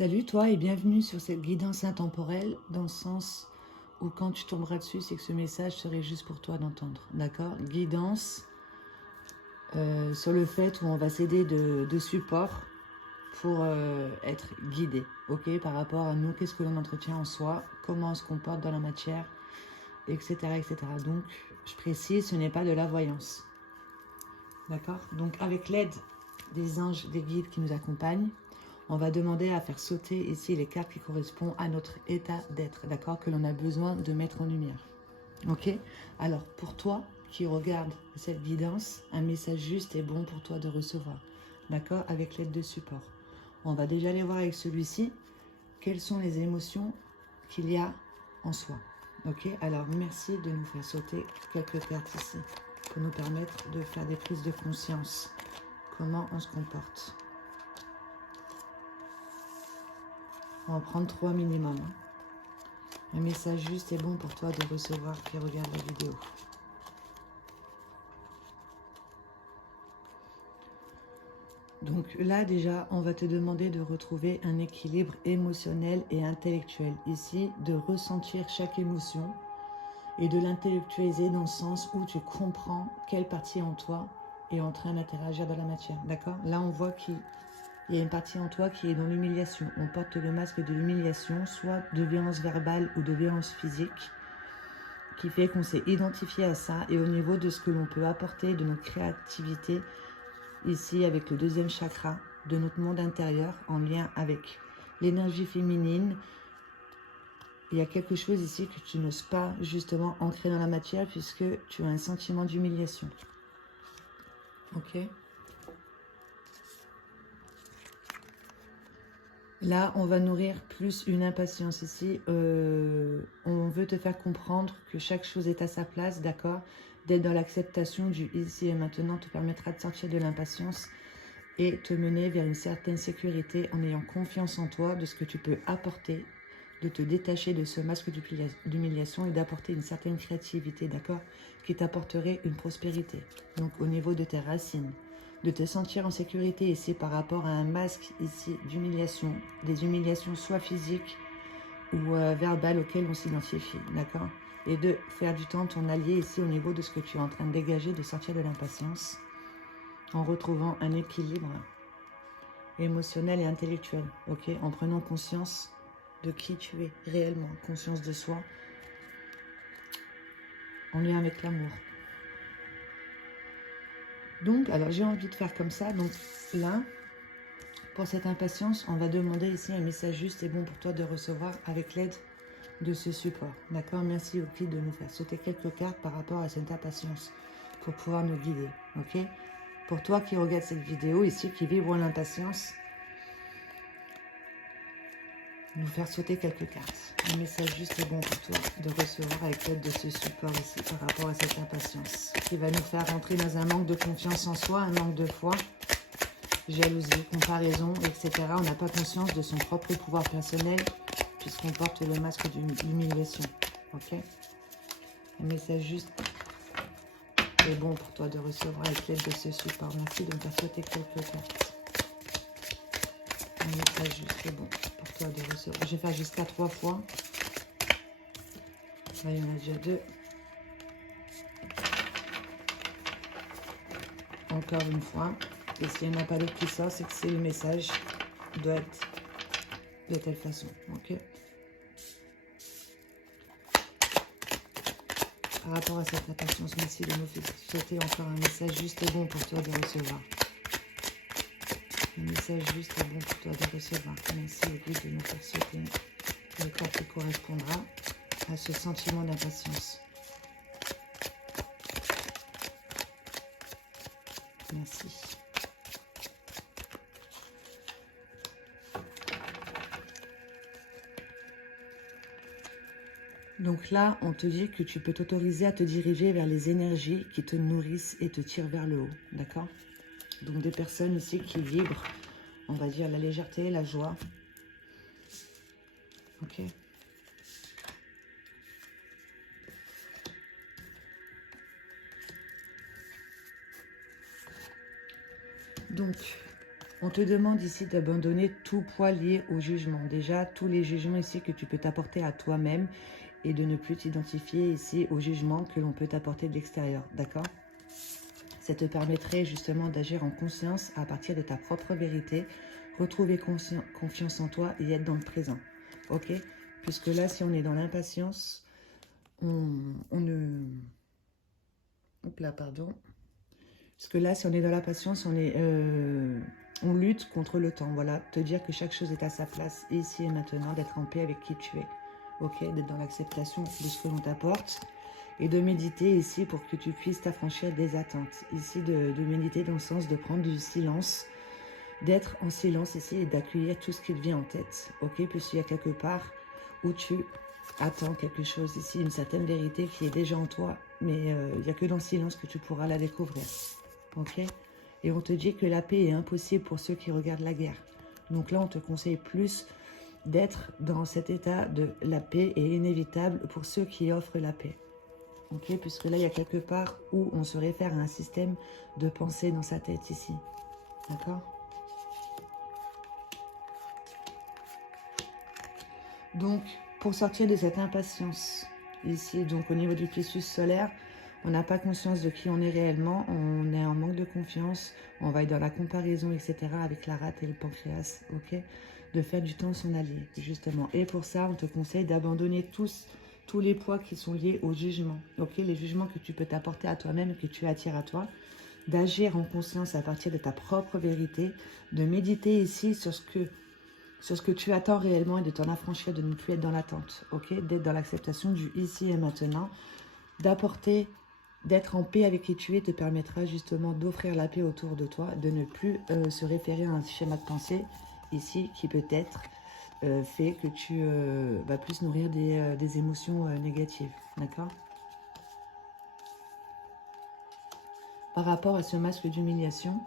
Salut toi et bienvenue sur cette guidance intemporelle dans le sens où quand tu tomberas dessus, c'est que ce message serait juste pour toi d'entendre, d'accord? Guidance sur le fait où on va s'aider de support pour être guidé, ok? Par rapport à nous, qu'est-ce que l'on entretient en soi, comment on se comporte dans la matière, etc., etc. Donc, je précise, ce n'est pas de la voyance, d'accord? Donc, avec l'aide des anges, des guides qui nous accompagnent, on va demander à faire sauter ici les cartes qui correspondent à notre état d'être, d'accord, que l'on a besoin de mettre en lumière. Ok? Alors, pour toi qui regarde cette guidance, un message juste est bon pour toi de recevoir, d'accord, avec l'aide de support. On va déjà aller voir avec celui-ci quelles sont les émotions qu'il y a en soi. Ok? Alors, merci de nous faire sauter quelques cartes ici pour nous permettre de faire des prises de conscience. Comment on se comporte. On va en prendre 3 minimum. Un message juste est bon pour toi de recevoir qui regarde la vidéo. Donc là déjà, on va te demander de retrouver un équilibre émotionnel et intellectuel. Ici, de ressentir chaque émotion et de l'intellectualiser dans le sens où tu comprends quelle partie en toi est en train d'interagir dans la matière. D'accord? Là, on voit qu'il y a une partie en toi qui est dans l'humiliation. On porte le masque de l'humiliation, soit de violence verbale ou de violence physique, qui fait qu'on s'est identifié à ça. Et au niveau de ce que l'on peut apporter de notre créativité, ici avec le deuxième chakra de notre monde intérieur, en lien avec l'énergie féminine, il y a quelque chose ici que tu n'oses pas justement ancrer dans la matière puisque tu as un sentiment d'humiliation. Ok? Là, on va nourrir plus une impatience ici. On veut te faire comprendre que chaque chose est à sa place, d'accord? D'être dans l'acceptation du ici et maintenant te permettra de sortir de l'impatience et te mener vers une certaine sécurité en ayant confiance en toi, de ce que tu peux apporter, de te détacher de ce masque d'humiliation et d'apporter une certaine créativité, d'accord? Qui t'apporterait une prospérité. Donc au niveau de tes racines. De te sentir en sécurité ici par rapport à un masque ici d'humiliation, des humiliations soit physiques ou verbales auxquelles on s'identifie, d'accord? Et de faire du temps ton allié ici au niveau de ce que tu es en train de dégager, de sortir de l'impatience, en retrouvant un équilibre émotionnel et intellectuel, ok? En prenant conscience de qui tu es réellement, conscience de soi, en lien avec l'amour. Donc, alors j'ai envie de faire comme ça. Donc là, pour cette impatience, on va demander ici un message juste et bon pour toi de recevoir avec l'aide de ce support. D'accord? Merci au guide de nous faire sauter quelques cartes par rapport à cette impatience pour pouvoir nous guider. Ok? Pour toi qui regarde cette vidéo ici, qui vibre l'impatience, nous faire sauter quelques cartes. Un message juste et bon pour toi de recevoir avec l'aide de ce support ici par rapport à cette impatience qui va nous faire rentrer dans un manque de confiance en soi, un manque de foi, jalousie, comparaison, etc. On n'a pas conscience de son propre pouvoir personnel puisqu'on porte le masque d'humiliation. Ok? Un message juste et bon pour toi de recevoir avec l'aide de ce support. Merci de me faire sauter quelques cartes. Un message juste et bon pour toi de recevoir. Je vais faire jusqu'à 3 fois. Là, il y en a déjà 2. Encore une fois. Et s'il n'y en a pas d'autre qui sort, c'est que c'est le message doit être de telle façon. Ok? Par rapport à cette impatience, merci de nous faire sauter encore un message juste et bon pour toi de recevoir. Un message juste et bon pour toi de recevoir. Merci au guide de nous faire sauter le corps qui correspondra à ce sentiment d'impatience. Merci. Donc là, on te dit que tu peux t'autoriser à te diriger vers les énergies qui te nourrissent et te tirent vers le haut. D'accord? Donc des personnes ici qui vibrent, on va dire la légèreté, la joie. Ok? Donc, On te demande ici d'abandonner tout poids lié au jugement. Déjà, tous les jugements ici que tu peux t'apporter à toi-même et de ne plus t'identifier ici au jugement que l'on peut t'apporter de l'extérieur. D'accord? Ça te permettrait justement d'agir en conscience à partir de ta propre vérité, retrouver confiance en toi et être dans le présent. Ok? Puisque là, si on est dans l'impatience, on ne... Hop là, pardon. Parce que là, si on est dans la patience, on lutte contre le temps. Voilà, te dire que chaque chose est à sa place, ici et maintenant, d'être en paix avec qui tu es. Ok, d'être dans l'acceptation de ce que l'on t'apporte. Et de méditer ici pour que tu puisses t'affranchir des attentes. Ici, de méditer dans le sens de prendre du silence, d'être en silence ici et d'accueillir tout ce qui te vient en tête. Ok, puisqu'il y a quelque part où tu attends quelque chose ici, une certaine vérité qui est déjà en toi, mais il n'y a que dans le silence que tu pourras la découvrir. Ok? Et on te dit que la paix est impossible pour ceux qui regardent la guerre. Donc là, on te conseille plus d'être dans cet état de la paix est inévitable pour ceux qui offrent la paix. Ok? Puisque là, il y a quelque part où on se réfère à un système de pensée dans sa tête ici. D'accord? Donc, pour sortir de cette impatience, ici, donc au niveau du plexus solaire, on n'a pas conscience de qui on est réellement, on est en manque de confiance, on va être dans la comparaison, etc. avec la rate et le pancréas, ok? De faire du temps son allié, justement. Et pour ça, on te conseille d'abandonner tous les poids qui sont liés au jugement, ok? Les jugements que tu peux t'apporter à toi-même, que tu attires à toi, d'agir en conscience à partir de ta propre vérité, de méditer ici sur ce que tu attends réellement et de t'en affranchir, de ne plus être dans l'attente, ok? D'être dans l'acceptation du ici et maintenant, d'apporter, d'être en paix avec qui tu es te permettra justement d'offrir la paix autour de toi, de ne plus se référer à un schéma de pensée ici qui peut-être fait que tu vas plus nourrir des émotions négatives, d'accord? Par rapport à ce masque d'humiliation,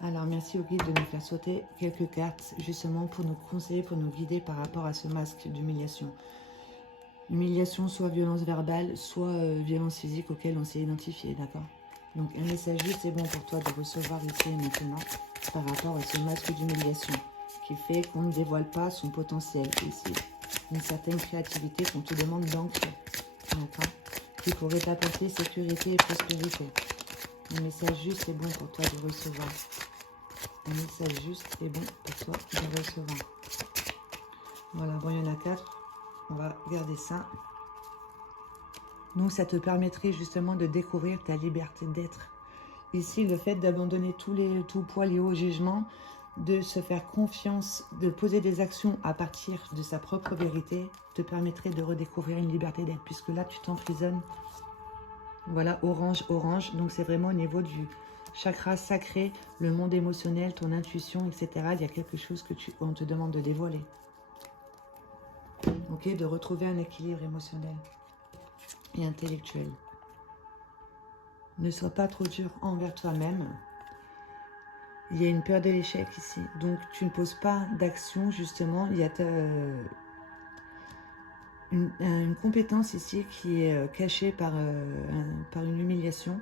alors merci au guide de nous faire sauter quelques cartes justement pour nous conseiller, pour nous guider par rapport à ce masque d'humiliation. Humiliation, soit violence verbale, soit violence physique auquel on s'est identifié, d'accord? Donc un message juste est bon pour toi de recevoir ici et maintenant par rapport à ce masque d'humiliation qui fait qu'on ne dévoile pas son potentiel ici. Une certaine créativité qu'on te demande d'ancrer, d'accord? Qui pourrait t'apporter sécurité et prospérité. Un message juste est bon pour toi de recevoir. Un message juste est bon pour toi de recevoir. Voilà, bon, il y en a 4. On va garder ça. Donc, ça te permettrait justement de découvrir ta liberté d'être. Ici, le fait d'abandonner tout poids lié au jugement, de se faire confiance, de poser des actions à partir de sa propre vérité, te permettrait de redécouvrir une liberté d'être. Puisque là, tu t'emprisonnes. Voilà, orange, orange. Donc, c'est vraiment au niveau du chakra sacré, le monde émotionnel, ton intuition, etc. Il y a quelque chose que on te demande de dévoiler. Ok, de retrouver un équilibre émotionnel et intellectuel. Ne sois pas trop dur envers toi-même. Il y a une peur de l'échec ici. Donc, tu ne poses pas d'action, justement. Il y a une compétence ici qui est cachée par une humiliation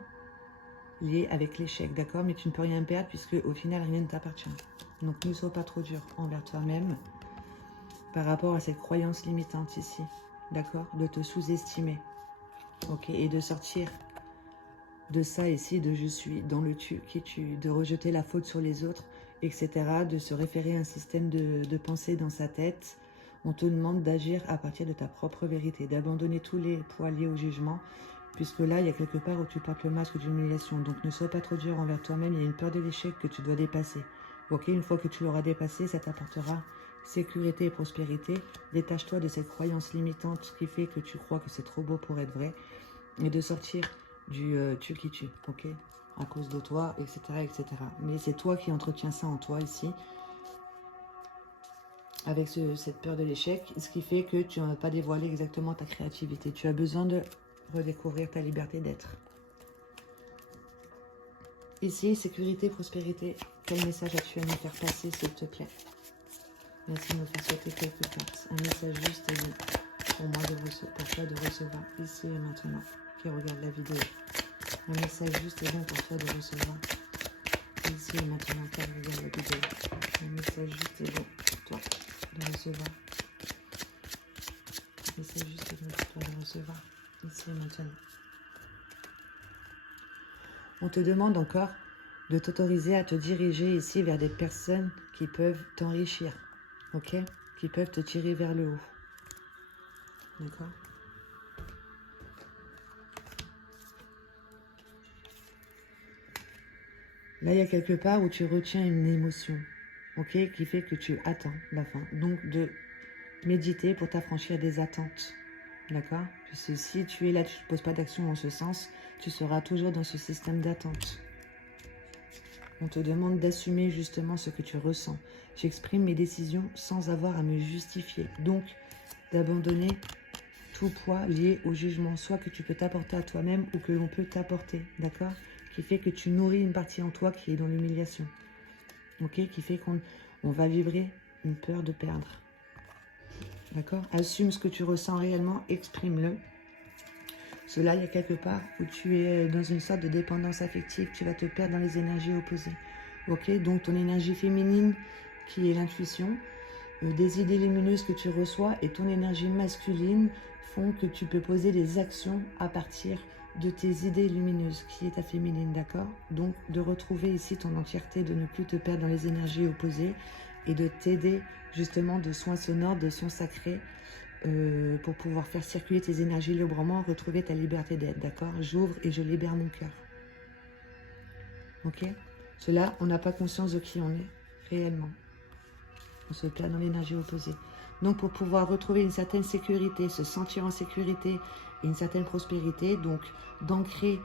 liée avec l'échec, d'accord? Mais tu ne peux rien perdre puisque au final, rien ne t'appartient. Donc, ne sois pas trop dur envers toi-même par rapport à cette croyance limitante ici, d'accord? De te sous-estimer, ok? Et de sortir de ça ici, de je suis, dans le tu, qui tu, de rejeter la faute sur les autres, etc., de se référer à un système de pensée dans sa tête. On te demande d'agir à partir de ta propre vérité, d'abandonner tous les poids liés au jugement, puisque là, il y a quelque part où tu portes le masque d'humiliation. Donc, ne sois pas trop dur envers toi-même, il y a une peur de l'échec que tu dois dépasser. Ok, une fois que tu l'auras dépassé, ça t'apportera sécurité et prospérité. Détache-toi de cette croyance limitante qui fait que tu crois que c'est trop beau pour être vrai, et de sortir du tu qui tue, ok? À cause de toi, etc., etc. Mais c'est toi qui entretiens ça en toi ici, avec cette peur de l'échec, ce qui fait que tu n'as pas dévoilé exactement ta créativité. Tu as besoin de redécouvrir ta liberté d'être. Ici, sécurité, prospérité. Quel message as-tu à nous faire passer, s'il te plaît? Merci de nous faire sauter quelques cartes. Un message juste et bon pour moi pour toi de recevoir ici et maintenant, qui regarde la vidéo. Un message juste et bon pour toi de recevoir. Ici et maintenant, regarde la vidéo. Le message juste est bon pour toi de recevoir. Le message juste est bon pour toi de recevoir. Ici et maintenant. On te demande encore de t'autoriser à te diriger ici vers des personnes qui peuvent t'enrichir, ok? Qui peuvent te tirer vers le haut, d'accord? Là, il y a quelque part où tu retiens une émotion, ok? Qui fait que tu attends la fin. Donc, de méditer pour t'affranchir des attentes, d'accord? Puisque si tu es là, tu ne poses pas d'action en ce sens, tu seras toujours dans ce système d'attente. On te demande d'assumer justement ce que tu ressens. J'exprime mes décisions sans avoir à me justifier. Donc, d'abandonner tout poids lié au jugement, soit que tu peux t'apporter à toi-même ou que l'on peut t'apporter, d'accord? Qui fait que tu nourris une partie en toi qui est dans l'humiliation, ok? Qui fait qu'on va vibrer une peur de perdre, d'accord? Assume ce que tu ressens réellement, exprime-le. Cela, il y a quelque part où tu es dans une sorte de dépendance affective, tu vas te perdre dans les énergies opposées. Ok, donc ton énergie féminine, qui est l'intuition, des idées lumineuses que tu reçois, et ton énergie masculine font que tu peux poser des actions à partir de tes idées lumineuses, qui est ta féminine, d'accord? Donc, de retrouver ici ton entièreté, de ne plus te perdre dans les énergies opposées, et de t'aider justement de soins sonores, de sons sacrés, pour pouvoir faire circuler tes énergies librement, retrouver ta liberté d'être, d'accord? J'ouvre et je libère mon cœur. Ok? Cela, on n'a pas conscience de qui on est, réellement. On se perd dans l'énergie opposée. Donc, pour pouvoir retrouver une certaine sécurité, se sentir en sécurité et une certaine prospérité, donc d'ancrer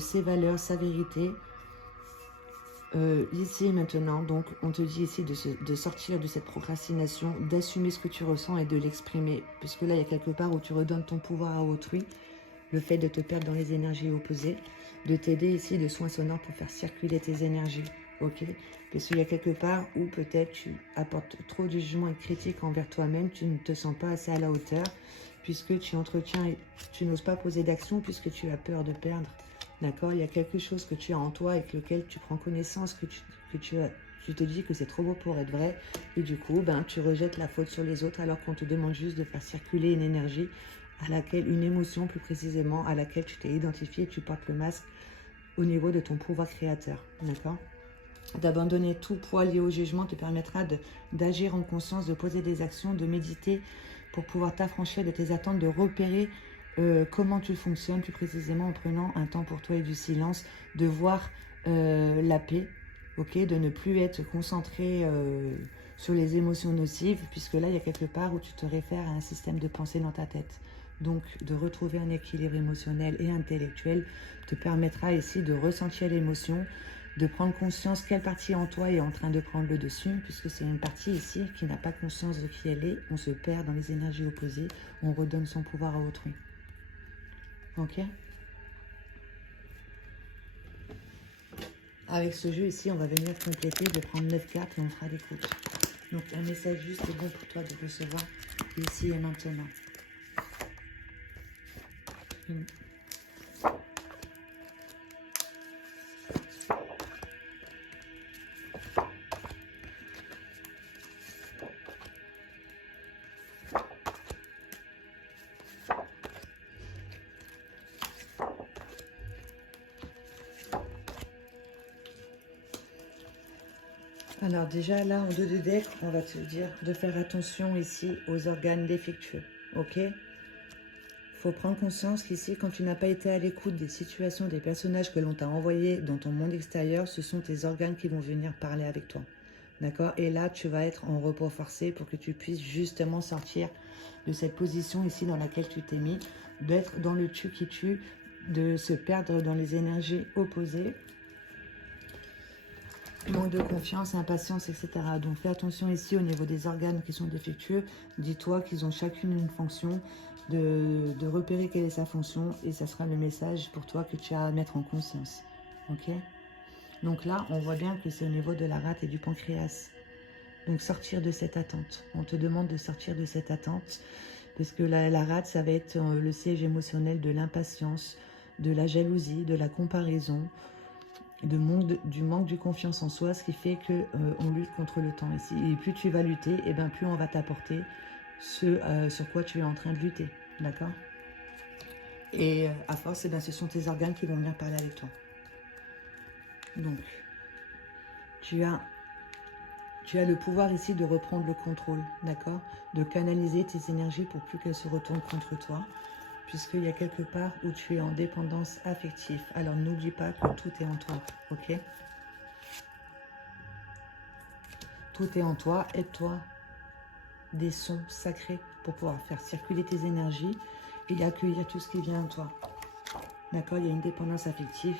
ses valeurs, sa vérité, ici et maintenant, donc on te dit ici de sortir de cette procrastination, d'assumer ce que tu ressens et de l'exprimer, puisque là il y a quelque part où tu redonnes ton pouvoir à autrui, le fait de te perdre dans les énergies opposées, de t'aider ici de soins sonores pour faire circuler tes énergies, ok? Puisqu'il y a quelque part où peut-être tu apportes trop de jugement et de critiques envers toi-même, tu ne te sens pas assez à la hauteur, puisque tu entretiens et tu n'oses pas poser d'action puisque tu as peur de perdre. D'accord? Il y a quelque chose que tu as en toi avec lequel tu prends connaissance, que tu te dis que c'est trop beau pour être vrai. Et du coup, tu rejettes la faute sur les autres alors qu'on te demande juste de faire circuler une énergie à laquelle, une émotion plus précisément, à laquelle tu t'es identifié, tu portes le masque au niveau de ton pouvoir créateur. D'accord? D'abandonner tout poids lié au jugement te permettra d'agir en conscience, de poser des actions, de méditer pour pouvoir t'affranchir de tes attentes, de repérer comment tu fonctionnes plus précisément en prenant un temps pour toi et du silence, de voir la paix, ok, de ne plus être concentré sur les émotions nocives, puisque là il y a quelque part où tu te réfères à un système de pensée dans ta tête. Donc de retrouver un équilibre émotionnel et intellectuel te permettra ici de ressentir l'émotion, de prendre conscience quelle partie en toi est en train de prendre le dessus, puisque c'est une partie ici qui n'a pas conscience de qui elle est, on se perd dans les énergies opposées, on redonne son pouvoir à autrui. Ok? Avec ce jeu ici, on va venir compléter, de prendre 9 cartes et on fera des coupes. Donc un message juste est bon pour toi de recevoir ici et maintenant. Alors déjà là, en dos de deck, on va te dire de faire attention ici aux organes défectueux, ok? Il faut prendre conscience qu'ici, quand tu n'as pas été à l'écoute des situations, des personnages que l'on t'a envoyés dans ton monde extérieur, ce sont tes organes qui vont venir parler avec toi, d'accord? Et là, tu vas être en repos forcé pour que tu puisses justement sortir de cette position ici dans laquelle tu t'es mis, d'être dans le tu qui tue, de se perdre dans les énergies opposées, manque de confiance, impatience, etc. Donc fais attention ici au niveau des organes qui sont défectueux. Dis-toi qu'ils ont chacune une fonction, de repérer quelle est sa fonction, et ça sera le message pour toi que tu as à mettre en conscience. Ok? Donc là, on voit bien que c'est au niveau de la rate et du pancréas. Donc sortir de cette attente. On te demande de sortir de cette attente, parce que la rate, ça va être le siège émotionnel de l'impatience, de la jalousie, de la comparaison, du manque de confiance en soi, ce qui fait que on lutte contre le temps ici. Et plus tu vas lutter, et ben plus on va t'apporter ce sur quoi tu es en train de lutter, d'accord? Et à force, et ben, ce sont tes organes qui vont venir parler avec toi. Donc, tu as le pouvoir ici de reprendre le contrôle, d'accord? De canaliser tes énergies pour plus qu'elles se retournent contre toi, puisqu'il y a quelque part où tu es en dépendance affective. Alors, n'oublie pas que tout est en toi, ok? Tout est en toi, aide-toi des sons sacrés pour pouvoir faire circuler tes énergies et accueillir tout ce qui vient à toi. D'accord? Il y a une dépendance affective.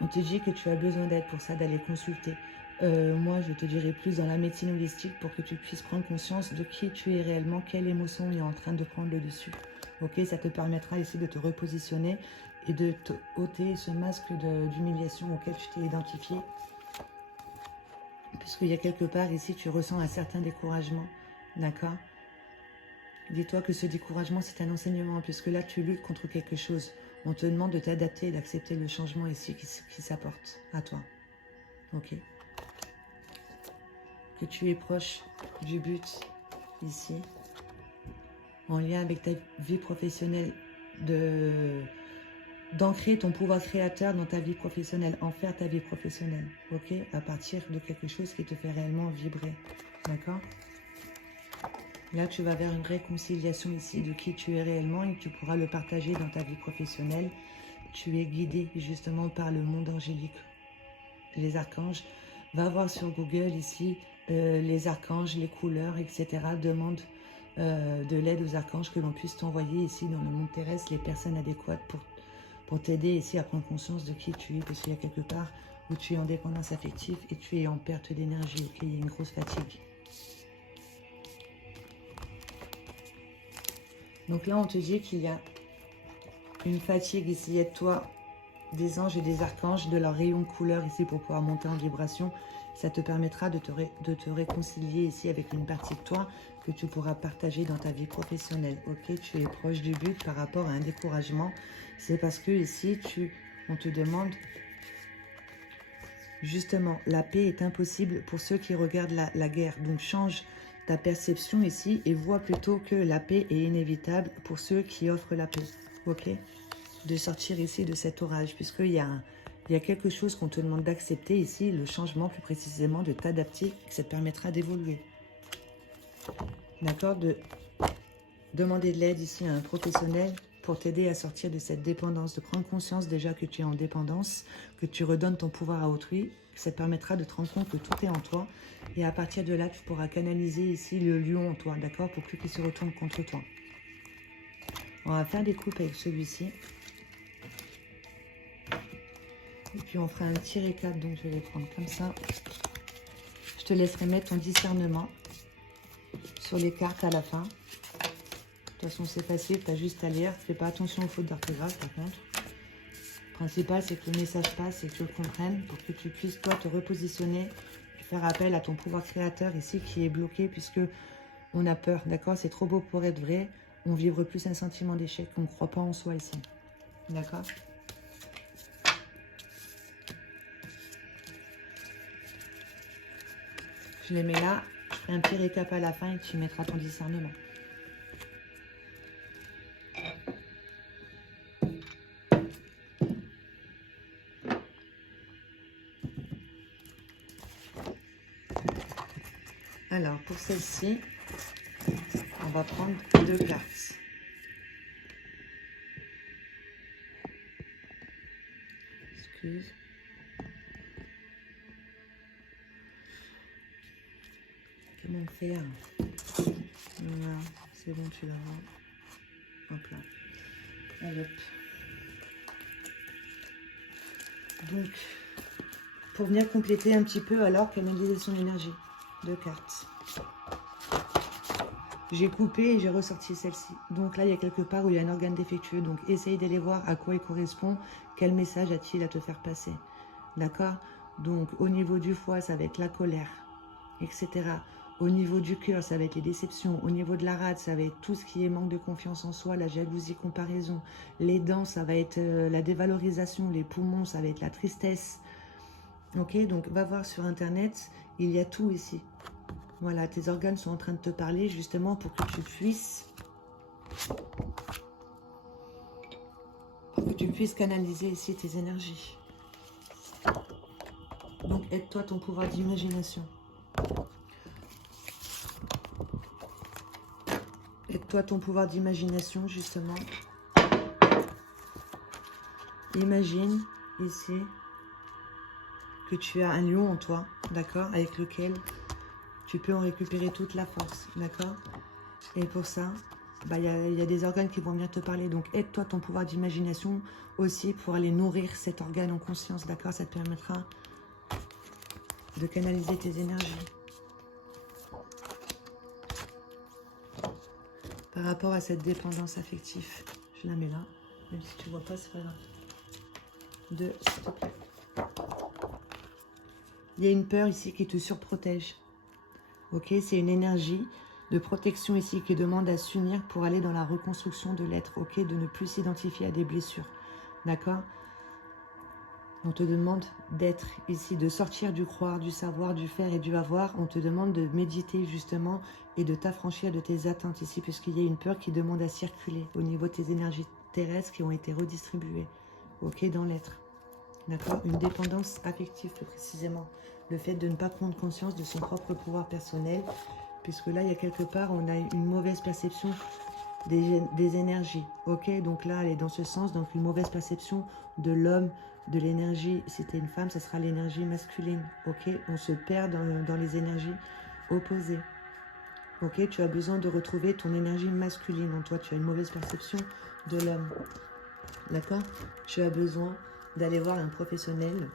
On te dit que tu as besoin d'aide pour ça, d'aller consulter. Moi, je te dirais plus dans la médecine holistique pour que tu puisses prendre conscience de qui tu es réellement, quelle émotion est en train de prendre le dessus. Ok? Ça te permettra ici de te repositionner et de te ôter ce masque d'humiliation auquel tu t'es identifié. Puisqu'il y a quelque part ici, tu ressens un certain découragement. D'accord? Dis-toi que ce découragement, c'est un enseignement, puisque là, tu luttes contre quelque chose. On te demande de t'adapter et d'accepter le changement ici qui s'apporte à toi. Ok? Que tu es proche du but ici, en lien avec ta vie professionnelle, d'ancrer ton pouvoir créateur dans ta vie professionnelle, en faire ta vie professionnelle. Ok? À partir de quelque chose qui te fait réellement vibrer. D'accord? Là, tu vas vers une réconciliation ici de qui tu es réellement et tu pourras le partager dans ta vie professionnelle. Tu es guidé justement par le monde angélique, les archanges. Va voir sur Google ici les archanges, les couleurs, etc. Demande de l'aide aux archanges que l'on puisse t'envoyer ici dans le monde terrestre les personnes adéquates pour t'aider ici à prendre conscience de qui tu es, parce qu'il y a quelque part où tu es en dépendance affective et tu es en perte d'énergie, ok? Il y a une grosse fatigue. Donc là, on te dit qu'il y a une fatigue ici. Aide-toi des anges et des archanges, de leur rayon de couleur ici pour pouvoir monter en vibration. Ça te permettra de te réconcilier ici avec une partie de toi que tu pourras partager dans ta vie professionnelle. Ok, tu es proche du but par rapport à un découragement. C'est parce que ici, on te demande justement, la paix est impossible pour ceux qui regardent la guerre. Donc change ta perception ici et vois plutôt que la paix est inévitable pour ceux qui offrent la paix. Ok? De sortir ici de cet orage, puisqu'il y a quelque chose qu'on te demande d'accepter ici, le changement plus précisément, de t'adapter, ça te permettra d'évoluer. D'accord? De demander de l'aide ici à un professionnel pour t'aider à sortir de cette dépendance, de prendre conscience déjà que tu es en dépendance, que tu redonnes ton pouvoir à autrui. Ça te permettra de te rendre compte que tout est en toi. Et à partir de là, tu pourras canaliser ici le lion en toi, d'accord? Pour plus qu'il se retourne contre toi. On va faire des coupes avec celui-ci. Et puis on fera un petit récap, donc je vais les prendre comme ça. Je te laisserai mettre ton discernement sur les cartes à la fin. De toute façon, c'est facile, tu as juste à lire. Fais pas attention aux fautes d'orthographe, par contre. Le principal, c'est que le message passe et que tu le comprennes pour que tu puisses, toi, te repositionner et faire appel à ton pouvoir créateur ici qui est bloqué puisque on a peur, d'accord? C'est trop beau pour être vrai. On vibre plus un sentiment d'échec. On ne croit pas en soi ici. D'accord? Je les mets là. Je ferai un petit récap à la fin et tu mettras ton discernement. Alors, pour celle-ci, on va prendre 2 cartes. Excuse. Comment faire? Voilà, c'est bon, tu l'as. Hop là. Allez, hop. Donc, pour venir compléter un petit peu, alors, canalisation d'énergie. 2 cartes. J'ai coupé et j'ai ressorti celle-ci. Donc là, il y a quelque part où il y a un organe défectueux. Donc, essaye d'aller voir à quoi il correspond, quel message a-t-il à te faire passer. D'accord? Donc, au niveau du foie, ça va être la colère, etc. Au niveau du cœur, ça va être les déceptions. Au niveau de la rate, ça va être tout ce qui est manque de confiance en soi, la jalousie, comparaison. Les dents, ça va être la dévalorisation. Les poumons, ça va être la tristesse. Ok, donc va voir sur internet, il y a tout ici. Voilà, tes organes sont en train de te parler justement pour que tu puisses canaliser ici tes énergies. Donc aide-toi ton pouvoir d'imagination. Aide-toi ton pouvoir d'imagination justement. Imagine ici que tu as un lion en toi, d'accord, avec lequel tu peux en récupérer toute la force, d'accord. Et pour ça, bah, y a des organes qui vont venir te parler. Donc aide-toi ton pouvoir d'imagination aussi pour aller nourrir cet organe en conscience, d'accord. Ça te permettra de canaliser tes énergies. Par rapport à cette dépendance affective, je la mets là, même si tu ne vois pas, c'est pas grave. 2, s'il te plaît. Il y a une peur ici qui te surprotège. Ok, c'est une énergie de protection ici qui demande à s'unir pour aller dans la reconstruction de l'être. Ok, de ne plus s'identifier à des blessures. D'accord? On te demande d'être ici, de sortir du croire, du savoir, du faire et du avoir. On te demande de méditer justement et de t'affranchir de tes attentes ici, puisqu'il y a une peur qui demande à circuler au niveau de tes énergies terrestres qui ont été redistribuées, ok, dans l'être. D'accord? Une dépendance affective plus précisément. Le fait de ne pas prendre conscience de son propre pouvoir personnel, puisque là, il y a quelque part, on a une mauvaise perception des énergies. Ok, donc là, elle est dans ce sens, donc une mauvaise perception de l'homme, de l'énergie. Si tu es une femme, ça sera l'énergie masculine. Ok, on se perd dans les énergies opposées. Ok, tu as besoin de retrouver ton énergie masculine en toi. Tu as une mauvaise perception de l'homme. D'accord? Tu as besoin d'aller voir un professionnel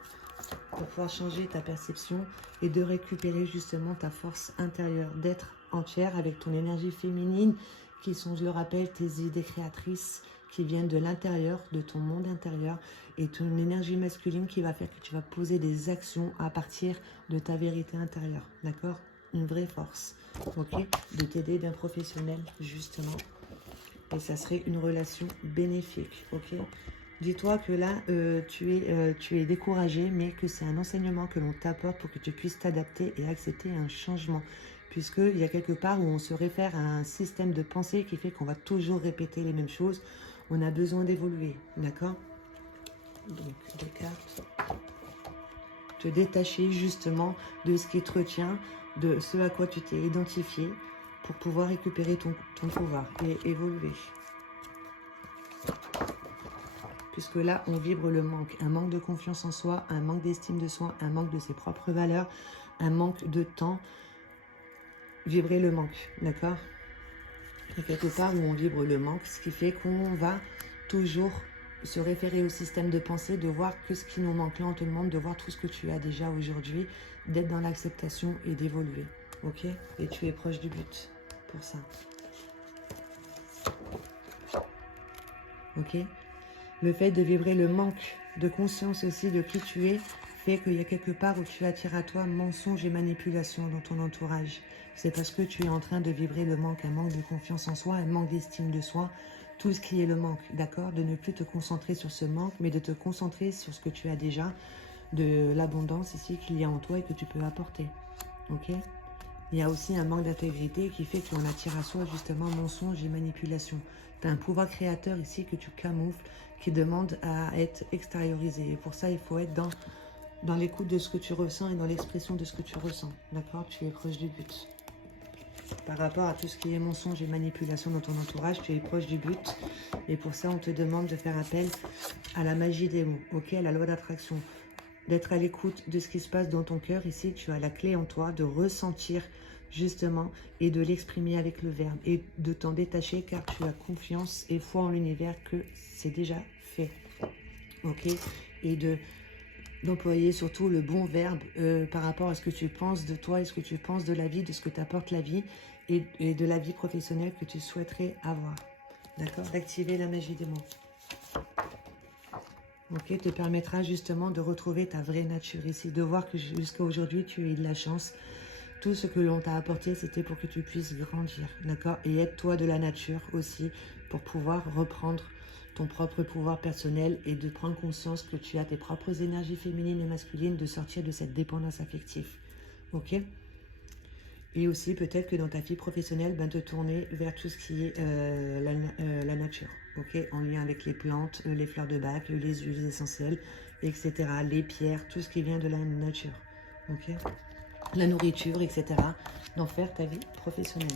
pour pouvoir changer ta perception et de récupérer justement ta force intérieure, d'être entière avec ton énergie féminine qui sont, je le rappelle, tes idées créatrices qui viennent de l'intérieur, de ton monde intérieur, et ton énergie masculine qui va faire que tu vas poser des actions à partir de ta vérité intérieure, d'accord? Une vraie force, ok? De t'aider d'un professionnel, justement, et ça serait une relation bénéfique, ok? Dis-toi que là, tu es découragé, mais que c'est un enseignement que l'on t'apporte pour que tu puisses t'adapter et accepter un changement. Puisqu'il y a quelque part où on se réfère à un système de pensée qui fait qu'on va toujours répéter les mêmes choses. On a besoin d'évoluer, d'accord? Donc, des cartes. Te détacher justement de ce qui te retient, de ce à quoi tu t'es identifié pour pouvoir récupérer ton pouvoir et évoluer. Puisque là, on vibre le manque. Un manque de confiance en soi, un manque d'estime de soi, un manque de ses propres valeurs, un manque de temps. Vibrer le manque, d'accord? Il y a quelque part où on vibre le manque, ce qui fait qu'on va toujours se référer au système de pensée, de voir que ce qui nous manque. Là, on te demande de voir tout ce que tu as déjà aujourd'hui, d'être dans l'acceptation et d'évoluer, ok? Et tu es proche du but pour ça. Ok? Le fait de vibrer le manque de conscience aussi de qui tu es fait qu'il y a quelque part où tu attires à toi mensonge et manipulation dans ton entourage. C'est parce que tu es en train de vibrer le manque, un manque de confiance en soi, un manque d'estime de soi, tout ce qui est le manque, d'accord? De ne plus te concentrer sur ce manque, mais de te concentrer sur ce que tu as déjà, de l'abondance ici qu'il y a en toi et que tu peux apporter, ok? Il y a aussi un manque d'intégrité qui fait qu'on attire à soi justement mensonge et manipulation. Tu as un pouvoir créateur ici que tu camoufles, qui demande à être extériorisé. Et pour ça, il faut être dans l'écoute de ce que tu ressens et dans l'expression de ce que tu ressens. D'accord? Tu es proche du but. Par rapport à tout ce qui est mensonge et manipulation dans ton entourage, tu es proche du but. Et pour ça, on te demande de faire appel à la magie des mots, ok? À la loi d'attraction. D'être à l'écoute de ce qui se passe dans ton cœur. Ici, tu as la clé en toi de ressentir justement et de l'exprimer avec le verbe et de t'en détacher car tu as confiance et foi en l'univers que c'est déjà fait. Ok? Et d'employer surtout le bon verbe par rapport à ce que tu penses de toi et ce que tu penses de la vie, de ce que t'apporte la vie et de la vie professionnelle que tu souhaiterais avoir. D'accord? D'activer la magie des mots. Ok, te permettra justement de retrouver ta vraie nature ici, de voir que jusqu'à aujourd'hui, tu as eu de la chance. Tout ce que l'on t'a apporté, c'était pour que tu puisses grandir, d'accord? Et aide-toi de la nature aussi, pour pouvoir reprendre ton propre pouvoir personnel et de prendre conscience que tu as tes propres énergies féminines et masculines, de sortir de cette dépendance affective. Ok? Et aussi peut-être que dans ta vie professionnelle, ben, te tourner vers tout ce qui est la nature, ok, en lien avec les plantes, les fleurs de bac, les huiles essentielles, etc., les pierres, tout ce qui vient de la nature, ok, la nourriture, etc., d'en faire ta vie professionnelle.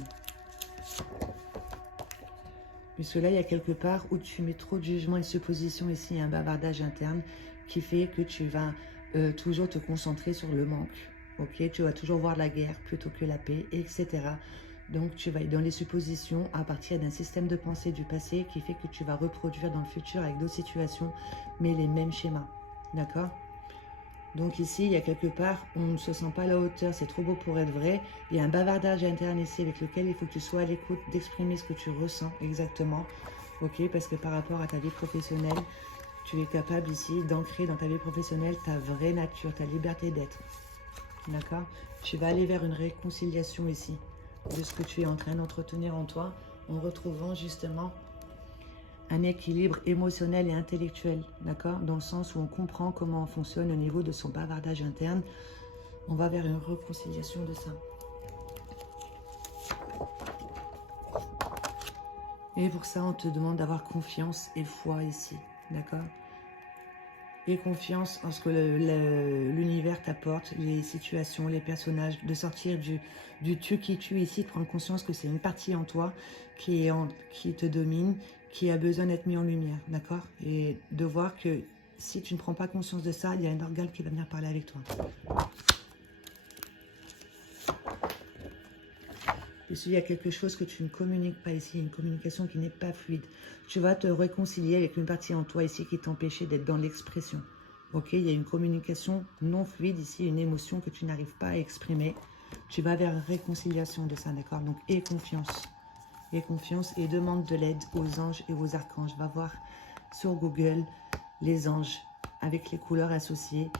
Puisque là, il y a quelque part où tu mets trop de jugement et suppositions ici, un bavardage interne qui fait que tu vas toujours te concentrer sur le manque. Ok, tu vas toujours voir la guerre plutôt que la paix, etc. Donc, tu vas être dans les suppositions à partir d'un système de pensée du passé qui fait que tu vas reproduire dans le futur avec d'autres situations, mais les mêmes schémas. D'accord? Donc ici, il y a quelque part, on ne se sent pas à la hauteur, c'est trop beau pour être vrai. Il y a un bavardage interne ici avec lequel il faut que tu sois à l'écoute d'exprimer ce que tu ressens exactement. Ok, parce que par rapport à ta vie professionnelle, tu es capable ici d'ancrer dans ta vie professionnelle ta vraie nature, ta liberté d'être. D'accord? Tu vas aller vers une réconciliation ici de ce que tu es en train d'entretenir en toi en retrouvant justement un équilibre émotionnel et intellectuel, d'accord? Dans le sens où on comprend comment on fonctionne au niveau de son bavardage interne. On va vers une réconciliation de ça. Et pour ça, on te demande d'avoir confiance et foi ici, d'accord? Et confiance en ce que l'univers t'apporte, les situations, les personnages, de sortir du tu qui tue ici, de prendre conscience que c'est une partie en toi qui te domine, qui a besoin d'être mis en lumière, d'accord? Et de voir que si tu ne prends pas conscience de ça, il y a un organe qui va venir parler avec toi. Et s'il y a quelque chose que tu ne communiques pas ici, une communication qui n'est pas fluide, tu vas te réconcilier avec une partie en toi ici qui t'empêchait d'être dans l'expression. Ok, il y a une communication non fluide ici, une émotion que tu n'arrives pas à exprimer. Tu vas vers réconciliation de ça, d'accord? Donc, aie confiance. Aie confiance et demande de l'aide aux anges et aux archanges. Va voir sur Google les anges avec les couleurs associées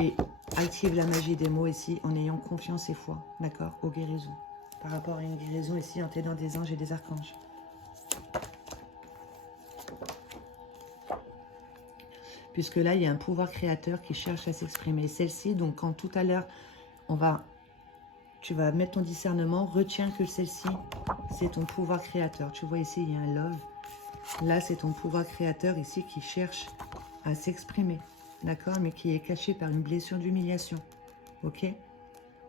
et active la magie des mots ici en ayant confiance et foi, d'accord? Aux guérisons. Par rapport à une guérison ici en t'aidant des anges et des archanges. Puisque là, il y a un pouvoir créateur qui cherche à s'exprimer. Celle-ci, donc quand tout à l'heure, tu vas mettre ton discernement, retiens que celle-ci, c'est ton pouvoir créateur. Tu vois ici, il y a un love. Là, c'est ton pouvoir créateur ici qui cherche à s'exprimer. D'accord? Mais qui est caché par une blessure d'humiliation. Ok?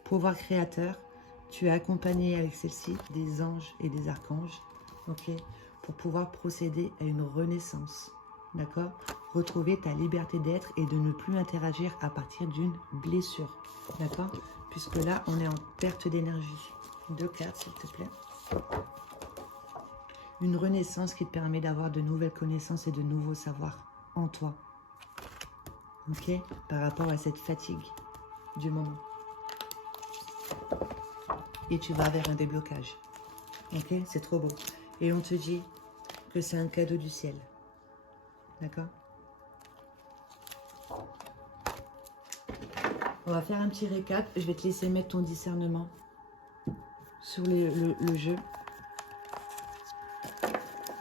Pouvoir créateur, tu es accompagné avec celle-ci des anges et des archanges. Ok? Pour pouvoir procéder à une renaissance. D'accord? Retrouver ta liberté d'être et de ne plus interagir à partir d'une blessure. D'accord? Puisque là, on est en perte d'énergie. 2 cartes, s'il te plaît. Une renaissance qui te permet d'avoir de nouvelles connaissances et de nouveaux savoirs en toi. Ok? Par rapport à cette fatigue du moment. Et tu vas vers un déblocage. Ok? C'est trop beau. Et on te dit que c'est un cadeau du ciel. D'accord? On va faire un petit récap. Je vais te laisser mettre ton discernement sur le jeu.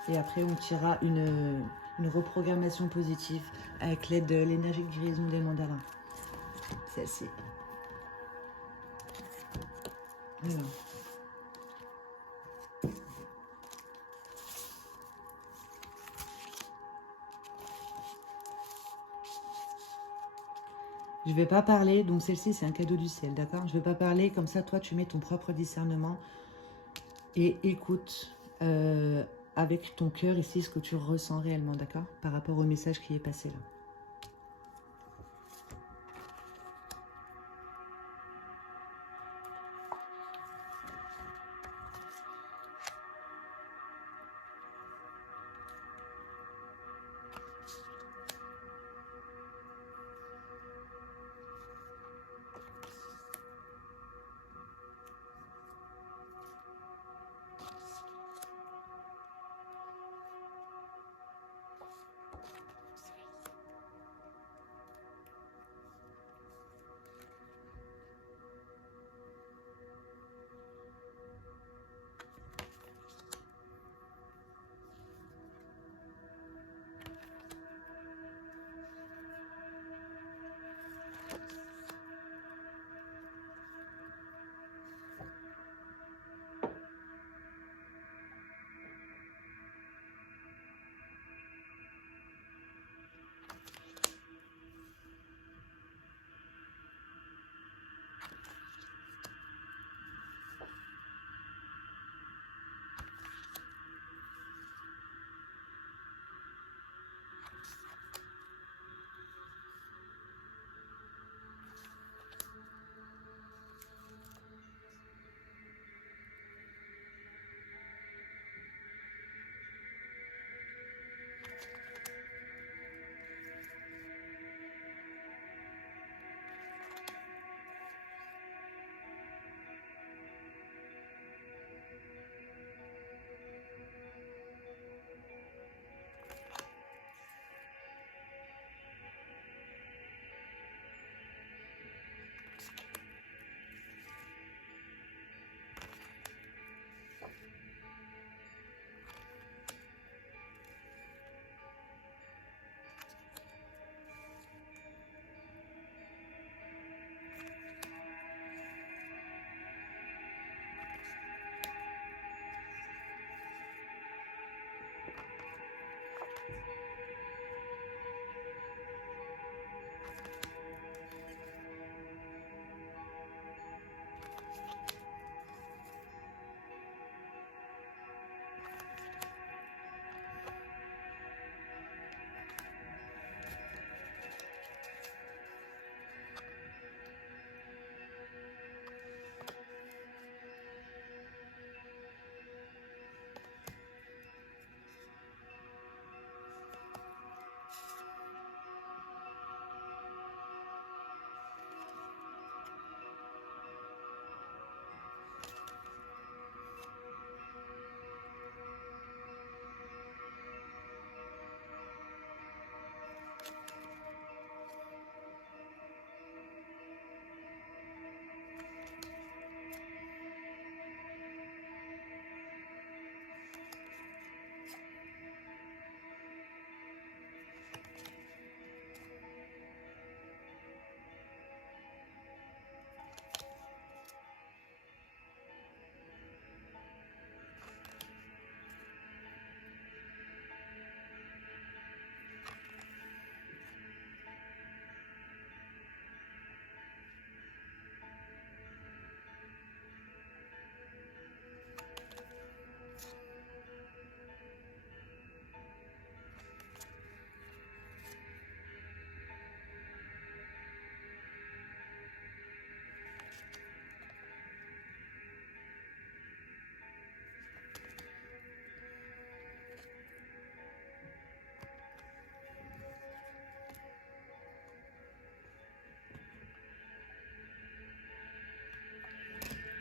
Et après, on tirera une reprogrammation positive avec l'aide de l'énergie de guérison des mandarins. Celle-ci. Alors. Je ne vais pas parler, donc celle-ci c'est un cadeau du ciel, d'accord? Je ne vais pas parler, comme ça toi tu mets ton propre discernement et écoute avec ton cœur ici ce que tu ressens réellement, d'accord? Par rapport au message qui est passé là.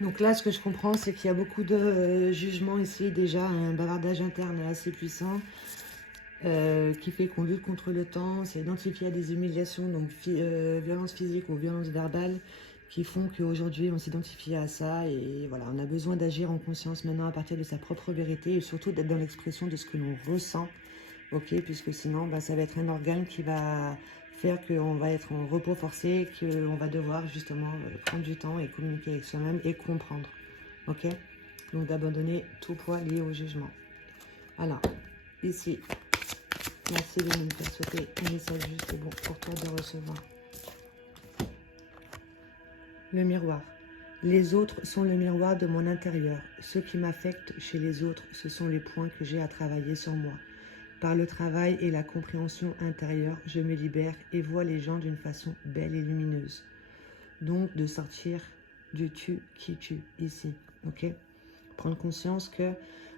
Donc là, ce que je comprends, c'est qu'il y a beaucoup de jugements ici, déjà, un bavardage interne assez puissant, qui fait qu'on lutte contre le temps, c'est identifié à des humiliations, donc violence physique ou violence verbale, qui font qu'aujourd'hui on s'identifie à ça, et voilà, on a besoin d'agir en conscience maintenant à partir de sa propre vérité, et surtout d'être dans l'expression de ce que l'on ressent, ok, puisque sinon bah, ça va être un organe qui va faire qu'on va être en repos forcé, qu'on va devoir justement prendre du temps et communiquer avec soi-même et comprendre, ok, donc d'abandonner tout poids lié au jugement. Alors, ici, merci de me faire sauter un message juste et bon pour toi de recevoir. Le miroir. Les autres sont le miroir de mon intérieur. Ce qui m'affecte chez les autres, ce sont les points que j'ai à travailler sur moi. Par le travail et la compréhension intérieure, je me libère et vois les gens d'une façon belle et lumineuse. Donc, de sortir du tu qui tue ici, ok? Prendre conscience que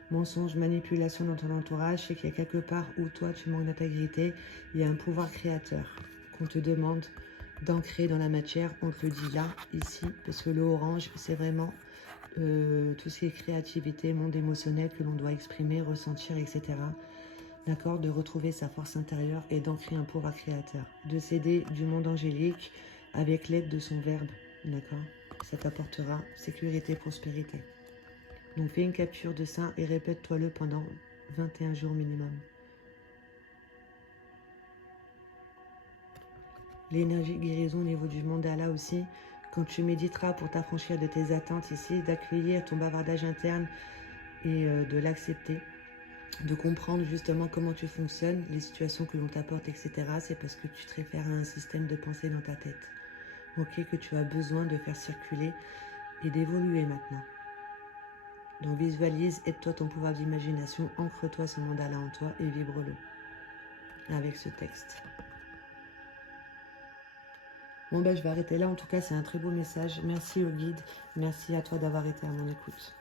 mensonge, manipulation dans ton entourage, c'est qu'il y a quelque part où toi tu manques d'intégrité, il y a un pouvoir créateur qu'on te demande d'ancrer dans la matière. On te le dit là, ici, parce que le orange, c'est vraiment tout ce qui est créativité, monde émotionnel que l'on doit exprimer, ressentir, etc. D'accord? De retrouver sa force intérieure et d'ancrer un pouvoir créateur. De s'aider du monde angélique avec l'aide de son verbe. D'accord? Ça t'apportera sécurité, prospérité. Donc fais une capture de ça et répète-toi-le pendant 21 jours minimum. L'énergie guérison au niveau du mandala aussi. Quand tu méditeras pour t'affranchir de tes attentes ici, d'accueillir ton bavardage interne et de l'accepter, de comprendre justement comment tu fonctionnes, les situations que l'on t'apporte, etc. C'est parce que tu te réfères à un système de pensée dans ta tête. Ok, que tu as besoin de faire circuler et d'évoluer maintenant. Donc visualise, aide-toi ton pouvoir d'imagination, ancre-toi ce mandala en toi et vibre-le avec ce texte. Bon ben je vais arrêter là, en tout cas c'est un très beau message. Merci au guide, merci à toi d'avoir été à mon écoute.